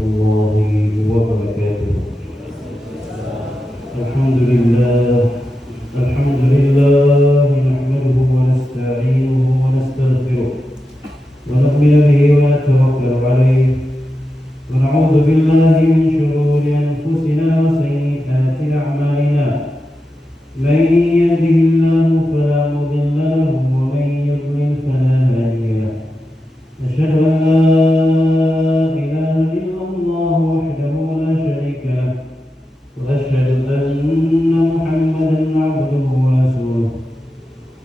الله وبركاته. الحمد لله نحمده ونستعينه ونستغفره ونؤمن به ونتوكل عليه ونعوذ بالله من شرور أنفسنا وسيئات أعمالنا. من يهده الله فلا مضل له ومن يضلل فلا هادي له. أشهد أن لا إله إلا الله وحده لا شريك له وأشهد أن محمدا عبده ورسوله.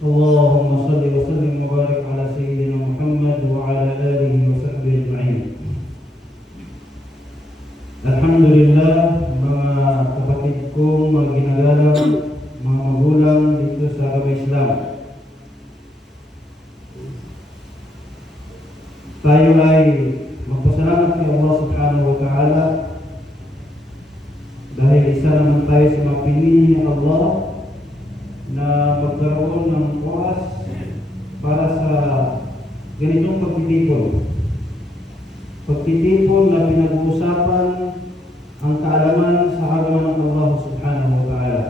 اللهم صل وسلم وبارك على سيدنا محمد وعلى آله وصحبه أجمعين. Alhamdulillah, mga kapatid ko, mga ginagalang, mga magulang dito sa agama Islam. Tayo ay magpasalamat kay Allah subhanahu wa ta'ala dahil isa naman tayo sa mga pinili ni Allah na magkaroon ng oras para sa ganitong pagtitipon. Pagtitipon na pinag-uusapan ang kaalaman sa agama ng Allah subhanahu wa ta'ala.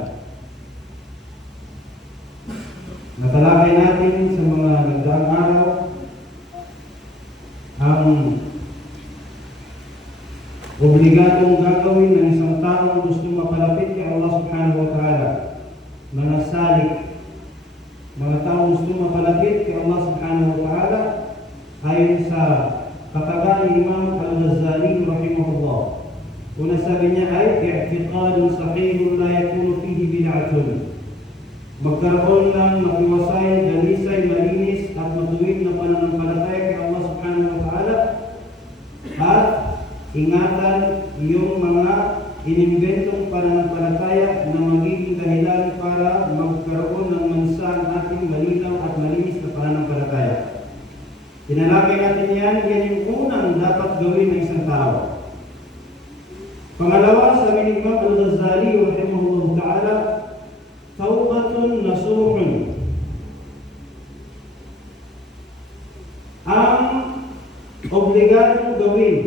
Natalakay natin sa mga nagdaang araw ang obligadong gagawin ng isang taong gusto mapalapit kay Allah subhanahu wa ta'ala. Mga salik, mga taong gusto mapalapit kay Allah subhanahu wa ta'ala ayon sa kataga ni Imam Al-Ghazali rahimahullah. Una sabi niya ay i'tiqadun sahihun la yakunu fihi bid'atun. Magkaroon ng makiwasay, dalisay, malinis at matuwid na pananampalataya kay Allah subhanahu wa ta'ala at ingatan yung mga inimbentong pananampalataya na magiging dahilan para magkaroon ng mansa ang ating malinaw at malinis na pananampalataya. Tinalakay natin yan yung unang dapat gawin ng isang tao. Pangalawa, sabi ni Imam Al-Ghazali rahimahullah ta'ala, tawbatun nasuhun. Ang obligadong gawin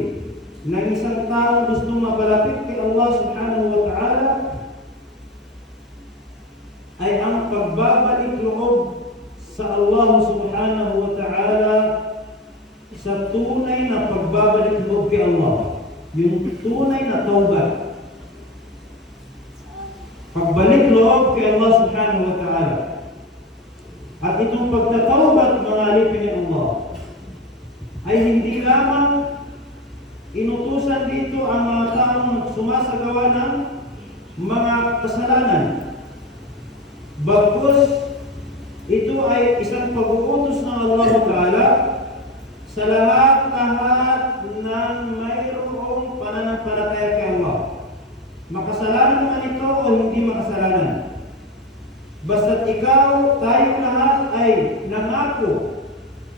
ng isang tao gusto mapalapit kay Allah subhanahu wa ta'ala ay ang pagbabalik loob sa Allah subhanahu wa ta'ala sa tunay na pagbabalik loob kay Allah, yung tunay na taubat. Pagbalik loob kay Allah subhanahu wa ta'ala. At itong pagtataubat, mga alipin ni Allah, ay hindi lamang inutusan dito ang mga taong sumasagawa ng mga kasalanan. Bagkus, ito ay isang pag-uutos ng Allah ta'ala sa lahat ng mayroong pananampalataya kay Allah. Makasalanan man ito o hindi makasalanan. Basta't ikaw, tayo lahat ay nangako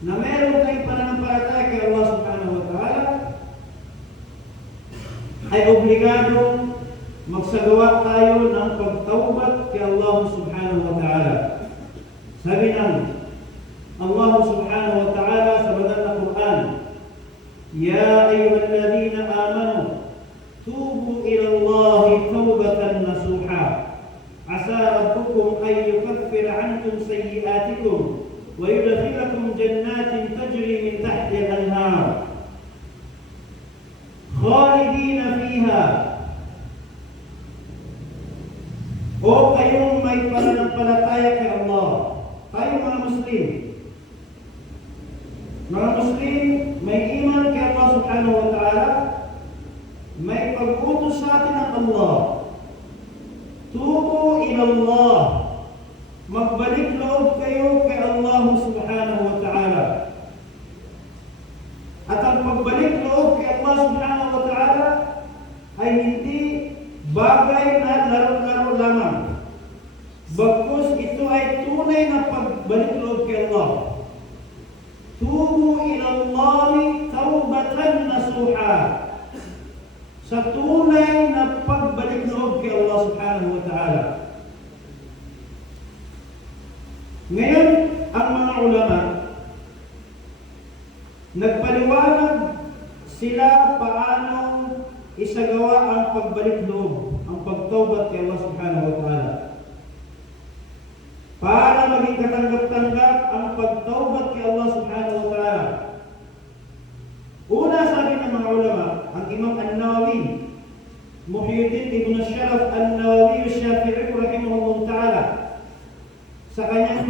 na mayroong tayong pananampalataya kay Allah subhanahu wa ta'ala, ay obligadong magsagawa tayo ng pagtaubat kay Allah subhanahu wa ta'ala. Sabi ng Allah subhanahu wa ta'ala sa banal na Quran, Ya ayyuhalladhina amanu tubu ila Allahi tawbatan nasuha asa rabbukum an yukaffira ankum sayyi'atikum wa yudkhilakum jannatin tajri min tahtiha al-anhar khalidina fiha. O kayong may pananampalataya kay Allah, tayo mga Muslim, may iman kay Allah subhanahu wa ta'ala, may pag-utos sa atin ng Allah. Tubu ila Allah, magbalik loob kayo kay Allah subhanahu wa ta'ala. At ang pagbalik loob kay Allah subhanahu wa ta'ala ay hindi bagay na laro-laro lamang. Bagkus ito ay tunay na pagbalik loob kay Allah. Tubu ila Allahi tawbatan nasuha. Sa tunay na pagbalik loob kay Allah subhanahu wa ta'ala. Ngayon, ang mga ulama nagpaliwanag sila paano pagbalik loob, ang pagtawbat kay Allah subhanahu wa ta'ala. Para maging katanggap-tanggap ang pagtawbat kay Allah subhanahu wa ta'ala. Una, sabi ng mga ulama, ang Imam An-Nawawi, Muhyiddin Ibn Sharaf An-Nawawi Syafi'i rahimahullah ta'ala, sa kanyang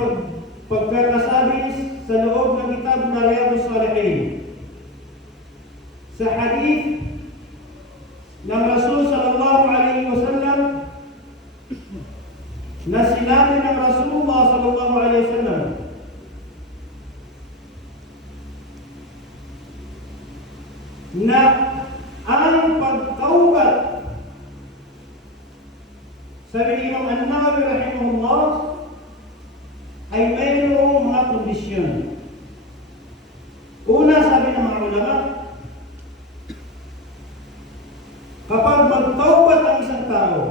pagkakasabi sa loob ng kitab na Riyadhus Salihin, sa hadith ng Rasul sallallahu alaihi wasallam, na sinabi ng Rasulullah sallallahu alaihi wasallam na ang pagtawbat, sabi ni Imam An-Nawawi rahimahullah, ay mayroong mga kondisyon. Una, sabi ng mga ulama, kapag magtawbat ang isang tao,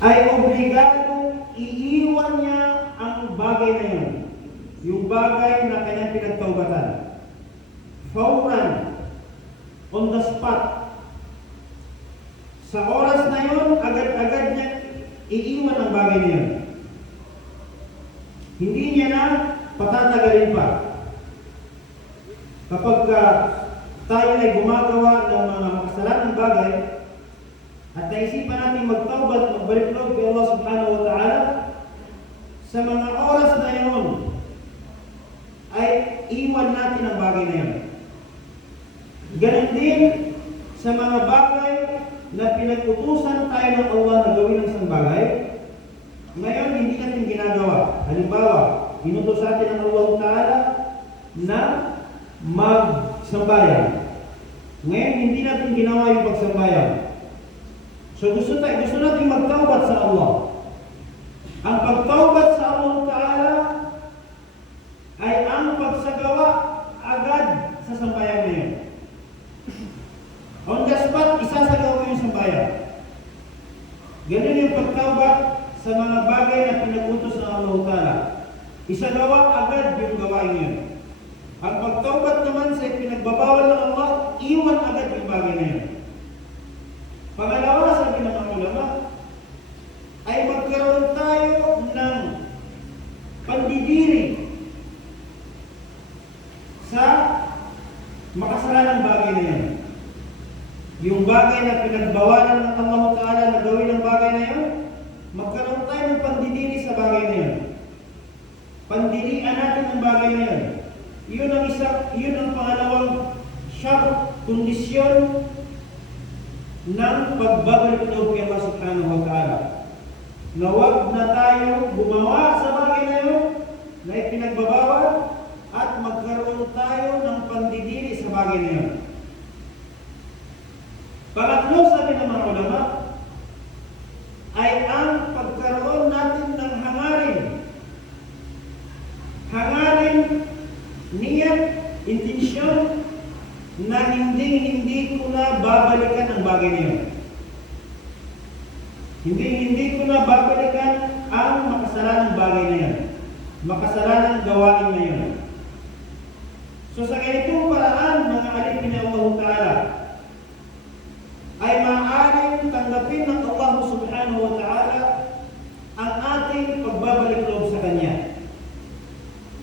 ay obligado iiwan niya ang bagay na yun, yung bagay na kanyang pinagtawbatan. Fawran, on the spot. Sa oras na yun, agad-agad niya iiwan ang bagay na yun. Hindi niya na patatagalin pa. Kapag tayo ay gumagawa ng mga makasalanang bagay, at naisipan natin magtawbat, magbalik loob kay Allah subhanahu wa ta'ala, sa mga oras na yun, ay iwan natin ang bagay na yun. Ganon din sa mga bagay na pinag-utusan tayo ng Allah na gawin ng isang bagay, ngayon hindi natin ginagawa. Halimbawa, inutos sa atin ng Allah ta'ala na magsambayan. Ngayon hindi natin ginawa yung pagsambayan. So gusto natin magtawbat sa Allah. Ang pagtawbat sa Allah Ta'ala ay ang pagsagawa agad sa sambayan na yun. On the spot, isasagawa mo yung sambayan. Ganun yung pagtawbat sa mga bagay na pinag-utos ng Allah Ta'ala. Isagawa agad yung gawain yun. Ang pagtawbat naman sa pinagbabawal ng Allah, iwan agad yung bagay na yun. Pangalawa, sabi ng mga ulama, ay magkaroon tayo ng pandidiri sa makasalanang bagay na yan. Yung bagay na pinagbawalan ng Allah Ta'ala na gawin ang bagay na yun, magkaroon tayo ng pandidiri sa bagay na yun. Pandirian natin ang bagay na yun. Yun ang pangalawang sharp, kondisyon ng pagbabalik loob kay Allah subhanahu wa ta'ala. Na huwag na tayo gumawa sa bagay na yun na ipinagbabawal at magkaroon tayo ng pandidiri sa bagay na yun. Pangatlo, sabi ng mga ulama, ay ang pagkaroon natin ng hangarin, niyat, intensyon, na hindi ko na babalikan ang bagay na yun. Hindi ko na babalikan ang makasalanang bagay na yun. Makasalanang gawain na yun. So sa ganitong paraan, mga alipin ng Allah Ta'ala, ay maaaring tanggapin ng Allah subhanahu wa ta'ala ang ating pagbabalik loob sa Kanya.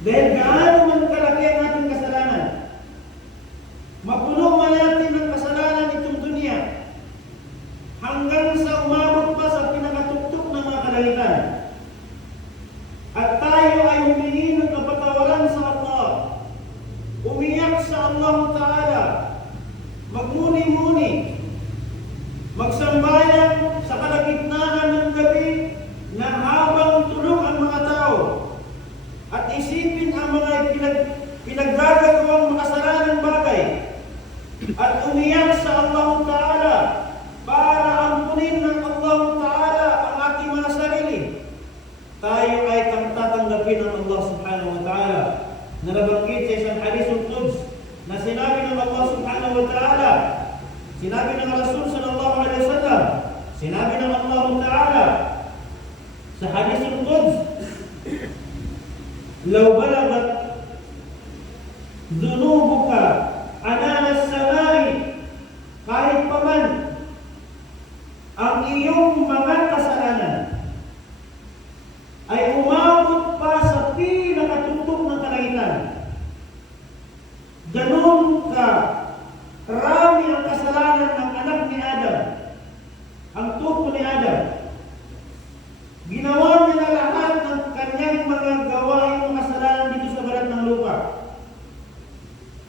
Dahil gaano man kalaki ang ating kasalanan, mapuno man natin ng kasalanan itong dunya, hanggang sa umabot pa sa pinakatuktok ng mga kalangitan, at tayo ay humingi ng kapatawaran sa Allah, umiyak sa Allah Ta'ala, magmuni-muni, magsambayan sa kalagitnaan ng gabi na habang tulog ang mga tao, at isipin ang mga pinaggagawang makasalanang bagay, at umiyak sa Allah Ta'ala para ampunin ng Allah Ta'ala ang ating mga sarili, tayo ay tatanggapin ng Allah Subhanahu wa Ta'ala na nabanggit sa isang hadithul Quds na sinabi ng Allah Subhanahu wa Ta'ala, sinabi ng Rasul sallallahu alaihi wasallam, sinabi ng Allah Ta'ala sa hadithul Quds, "Law balagat dhunubuka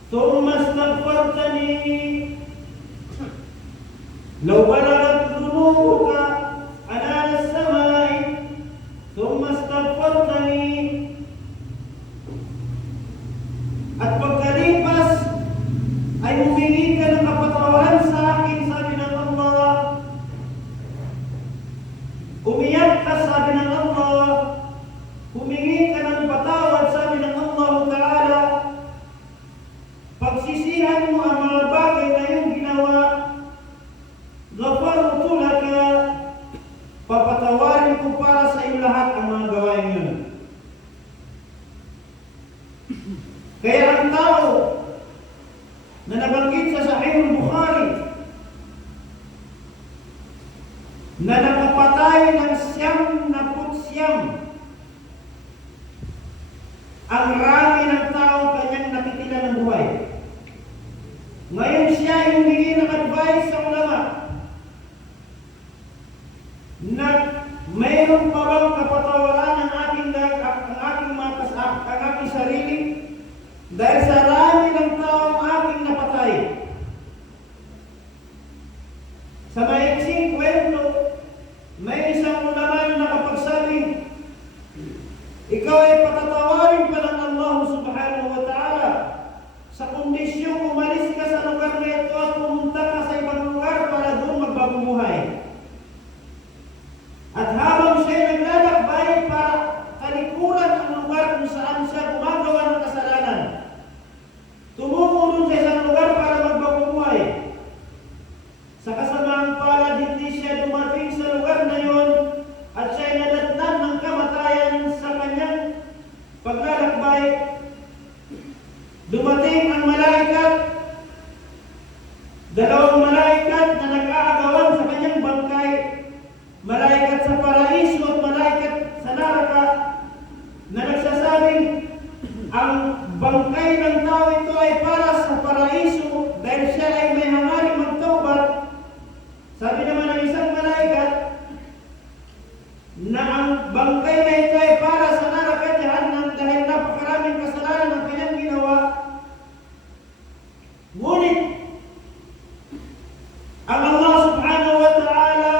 ثم استغفرتني لو بلغت ذنوبك عنان السماء ثم استغفرتني. At pagkalipas ay humingi ka ng kapatawaran sa akin, sabi ng Allah. Umiyak ka, sabi ng Allah. Humingi ka ng patawad, sabi ng Allah Ta'ala. Pagsisihan mo ang mga bagay na iyong ginawa, ghafartu laka, papatawarin ko para sa iyo lahat ang mga gawain yun. Kaya ang tao na nabanggit sa Sahih al-Bukhari na nakapatay ng 99, ang rami ng tao kanyang nakitila ng buhay. Ngayon siya ay humingi ng advice sa ulama na mayroon pa bang kapatawaran ang aking sarili dahil sa rami ng taong aking napatay. Sa maiksing kwento, may isang ulama na nakapagsabi, ikaw ay patatawarin pa ng Allah Subhanahu wa Ta'ala sa kondisyong umalis ka sa lugar na ito at pumunta ka sa ibang lugar para doon magbagong buhay. At habang siya naglalakbay para talikuran ang lugar kung saan siya gumagawa ng kasalanan, tumungo doon sa isang lugar para magbagong buhay. Sa kasamaang palad, hindi siya dumating sa lugar na yon at siya ay nadatnan ng kamatayan sa kanyang paglalakbay. Dumating ang malaikat, dalawang malaikat na nag-aagawan sa kanyang bangkay, malaikat sa paraiso at malaikat sa naraka, na nagsasabing ang bangkay ng tao ito ay para sa paraiso dahil siya ay may hangaring magtaubat. Sabi naman ng isang malaikat na ang bangkay na ito ay para sa naraka jahanam dahil napakaraming kasalanan ang kanyang ginawa. Ngunit ang Allah Subhanahu wa Ta'ala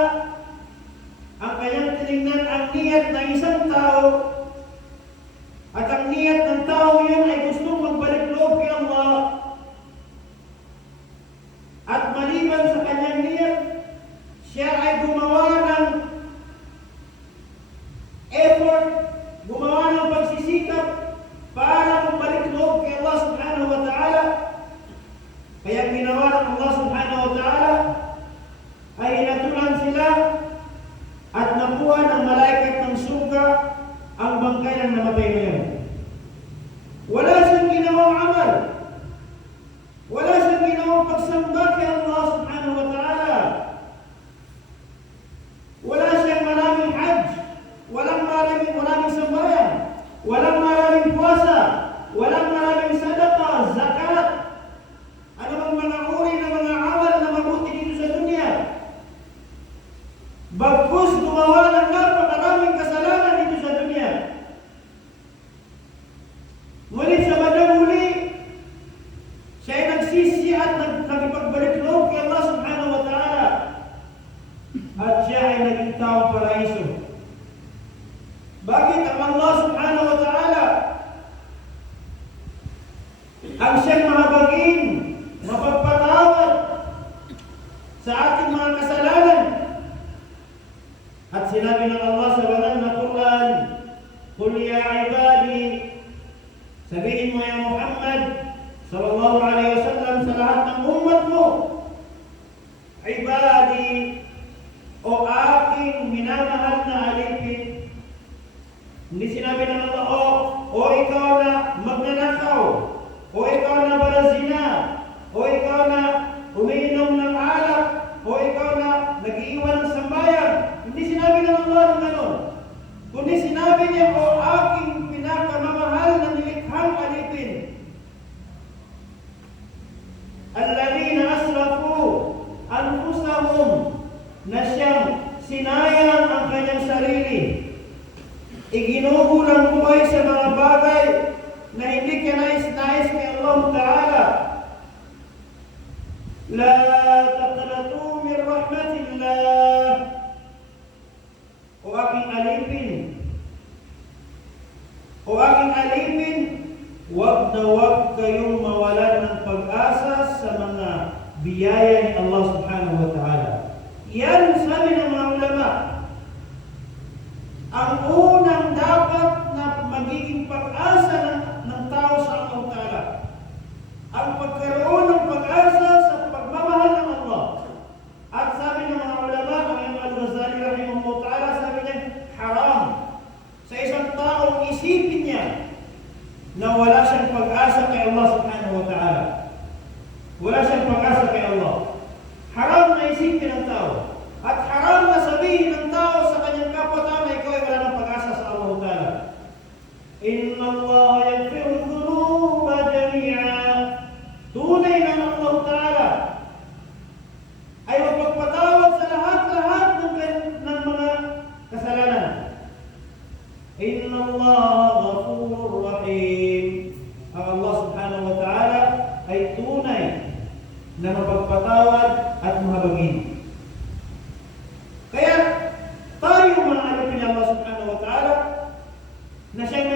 ang kanyang tinignan ang niyat ng isang tao, at ang niyat ng tao yun ay gustong magbalik loob kay Allah. At maliban sa kanyang niyat, siya ay gumawa ng effort, gumawa ng pagsisikap para magbalik loob kay Allah Subhanahu wa Ta'ala. Kaya ginawa ng Allah Subhanahu wa Ta'ala ay hinatulan sila at nakuha ng malaikat ng surga ang bangkay ng namatay na yun. Wala siyang ginawang amal, wala siyang ginawang pagsamba kay Allah Subhanahu wa Ta'ala, wala siyang maraming hajj, walang maraming sambayan, walang maraming puwasa, walang maraming sadaqah, zakat, anumang mga uri ng mga amal na mabuti dito sa dunya. Bagkus gumawa ng napakaraming kasalanan dito sa dunya. Ngunit sa bandang huli, siya ay nagsisi at nagipagbalik loob kay Allah Subhanahu wa Ta'ala. At siya ay naging taong paraiso. Bakit ang Allah Subhanahu wa Ta'ala ang siyang mahabagin, mapagpatawad sa ating mga kasalanan? At sinabi ng Allah sa banal na Quran, "Qul ya ibadi," sabihin mo ya Muhammad sallallahu alaihi wasallam sa lahat ng umat mo, ibadi, o aking minamahal na alipin. Hindi sinabi ng Allah, o ikaw na magnanakaw, o ikaw na barazina, o ikaw na umiinom ng alak, o ikaw na nag-iiwan ng sambayan. Hindi sinabi ng Allah ng gano'n. Kundi sinabi niya, o aking pinakamamahal na nilikhang alipin, alladhina asrafu anfusahum Allah Ta'ala, La taqnatu min rahmatillah. O aking alipin, wag na wag kayong mawalan ng pag-asa sa mga biyaya ni Allah Subhanahu wa Ta'ala. Yan sabi ng mga ulama, ang unang dapat na magiging pag-asa ng tao sa Allah Ta'ala, ang pagkaroon ng pag-asa sa pagmamahal ng Allah. At sabi ng mga ulama, ang Imam Al-Ghazali rahimahullah ta'ala, sabi niya, haram sa isang taong isipin niya na wala siyang pag-asa kay Allah Subhanahu wa Ta'ala. Wala siyang pag-asa kay Allah. Haram na isipin ng tao. At haram na sabihin ng tao sa kanyang kapwa-tao na ikaw ay wala ng pag-asa sa Allah Ta'ala. Inna Allah yaghfiru dhunuba jami'a. Tunay na ng Allah Ta'ala ay magpagpatawad sa lahat-lahat ng mga kasalanan. Inna Allah ghafurur rahim. Ang Allah Subhanahu wa Ta'ala ay tunay na mapagpatawad at mahabagin. Kaya tayo mga alipin ni Allah Subhanahu wa Ta'ala na siyang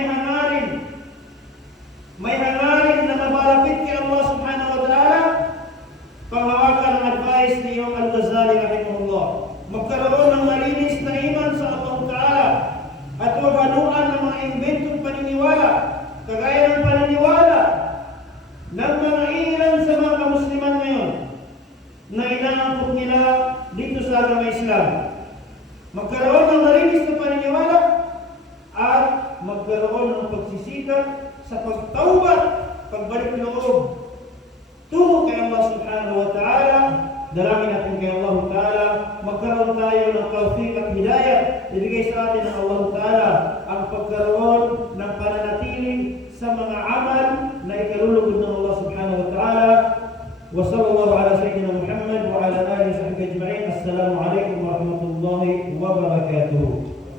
may hangarin na mamalapit kay Allah Subhanahu wa Ta'ala, panghawakan ng advice ni Imam Al-Ghazali rahimahullah, magkaroon ng malinis na iman sa Allah Ta'ala at huwag haluan ng mga inventong paniniwala, kagaya ng paniniwala ng mga ilan sa mga kamusliman ngayon na inaangkop nila dito sa agama Islam. Magkaroon ng malinis na paniniwala at magkaroon ng pagsisikap sa pagtaubat, pagbalik loob tungo kay Allah Subhanahu wa Ta'ala. Dalangin natin kay Allah Ta'ala, magkaroon tayo ng tawfiq at hidayah, ibigay sa atin ng Allah Ta'ala ang pagkaroon ng pananatili sa mga amal na ikalulugod ng Allah Subhanahu wa Ta'ala. Wa sallallahu ala sayyidina Muhammad wa ala alihi wa sahbihi ajma'in. Assalamu alaikum wa rahmatullahi wa barakatuh.